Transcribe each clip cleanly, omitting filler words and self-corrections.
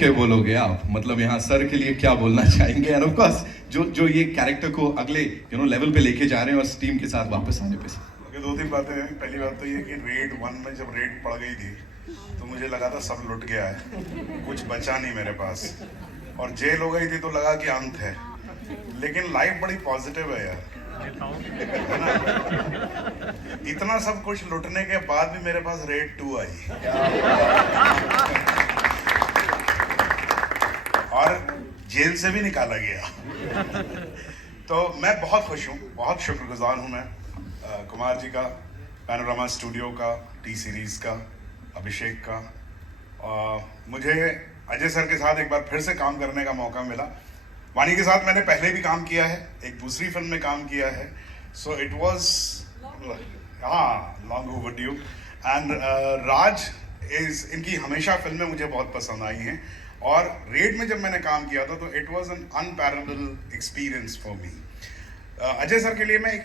क्या बोलोगे आप, मतलब यहाँ सर के लिए क्या बोलना चाहेंगे? एंड ऑफ कोर्स जो ये कैरेक्टर को अगले लेवल पे लेके जा रहे हैं और टीम के साथ वापस आने पे। ओके, दो तीन बातें हैं। पहली बात तो ये कि रेड 1 में जब रेड पड़ गई थी तो मुझे लगा था सब लुट गया है, कुछ बचा नहीं मेरे पास, और जेल हो गई थी तो लगा कि अंत है। लेकिन लाइफ बड़ी पॉजिटिव है यार, है ना? इतना सब कुछ लुटने के बाद भी मेरे पास रेड 2 आई और जेल से भी निकाला गया। तो मैं बहुत खुश हूँ, बहुत शुक्रगुजार हूँ मैं कुमार जी का, पैनोरामा स्टूडियो का, टी सीरीज का, अभिषेक का। मुझे अजय सर के साथ एक बार फिर से काम करने का मौका मिला। वाणी के साथ मैंने पहले भी काम किया है, एक दूसरी फिल्म में काम किया है, so it was long overdue. And Raj इनकी हमेशा फिल्में मुझे बहुत पसंद आई हैं, और रेड में जब मैंने काम किया था तो it was an unparalleled experience for me. Ajay sir के लिए मैं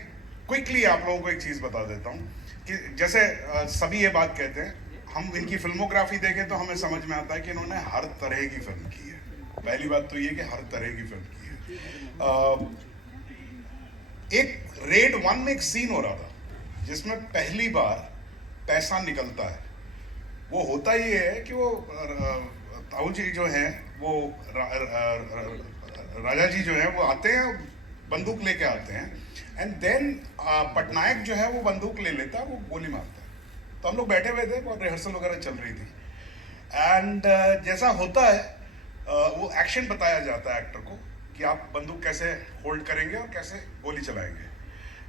क्विकली आप लोगों को एक चीज़ बता देता हूँ कि जैसे सभी ये बात कहते हैं, हम इनकी फिल्मोग्राफी देखें तो हमें समझ में आता है कि इन्होंने हर तरह की फिल्म की है। पहली बात तो ये कि हर तरह की फिल्म की है। एक रेड 1 में एक सीन हो रहा था जिसमें पहली बार पैसा निकलता है। वो होता ये है कि वो ताऊ जी जो हैं वो राजा जी जो हैं वो आते हैं, बंदूक लेके आते हैं, एंड देन पटनायक जो है वो बंदूक ले लेता है, वो गोली मारता है। तो हम लोग बैठे हुए थे और रिहर्सल वगैरह चल रही थी, एंड जैसा होता है वो एक्शन बताया जाता है एक्टर को कि आप बंदूक कैसे होल्ड करेंगे और कैसे गोली चलाएंगे।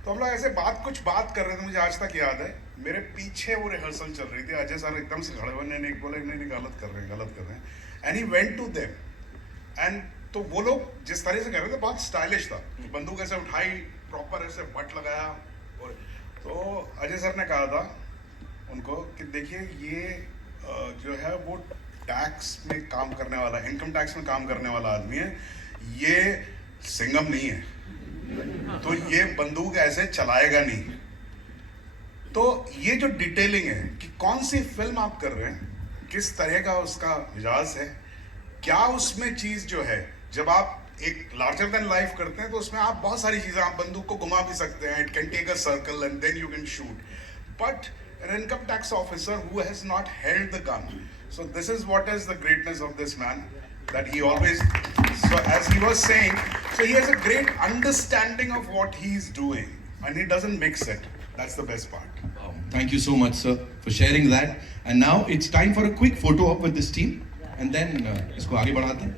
तो हम लोग ऐसे कुछ बात कर रहे थे, मुझे आज तक याद है। मेरे पीछे वो रिहर्सल चल रही थी, अजय सर एकदम से खड़े हुए, नहीं बोले नहीं गलत कर रहे हैं, and he went to them. And तो वो लोग जिस तरह से कर रहे थे बहुत स्टाइलिश था, तो बंदूक ऐसे उठाई, प्रॉपर ऐसे बट लगाया, और तो अजय सर ने कहा था उनको कि देखिए ये जो है वो टैक्स में काम करने वाला, इनकम टैक्स में काम करने वाला आदमी है, ये सिंघम नहीं है, तो ये बंदूक ऐसे चलाएगा नहीं। तो ये जो डिटेलिंग है कि कौन सी फिल्म आप कर रहे हैं, किस तरह का उसका मिजाज है, क्या उसमें चीज जो है, जब आप एक लार्जर देन लाइफ करते हैं तो उसमें आप बहुत सारी चीजें, आप बंदूक को घुमा भी सकते हैं, it can take a circle and then you can shoot, but an income tax officer who has not held the gun. So this is what is the greatness of this man, that he always, so as he was saying, so he has a great understanding of what he's doing and he doesn't mix it. That's the best part. Thank you so much, sir, for sharing that. And now it's time for a quick photo op with this team, and then इसको आगे बढ़ाते हैं।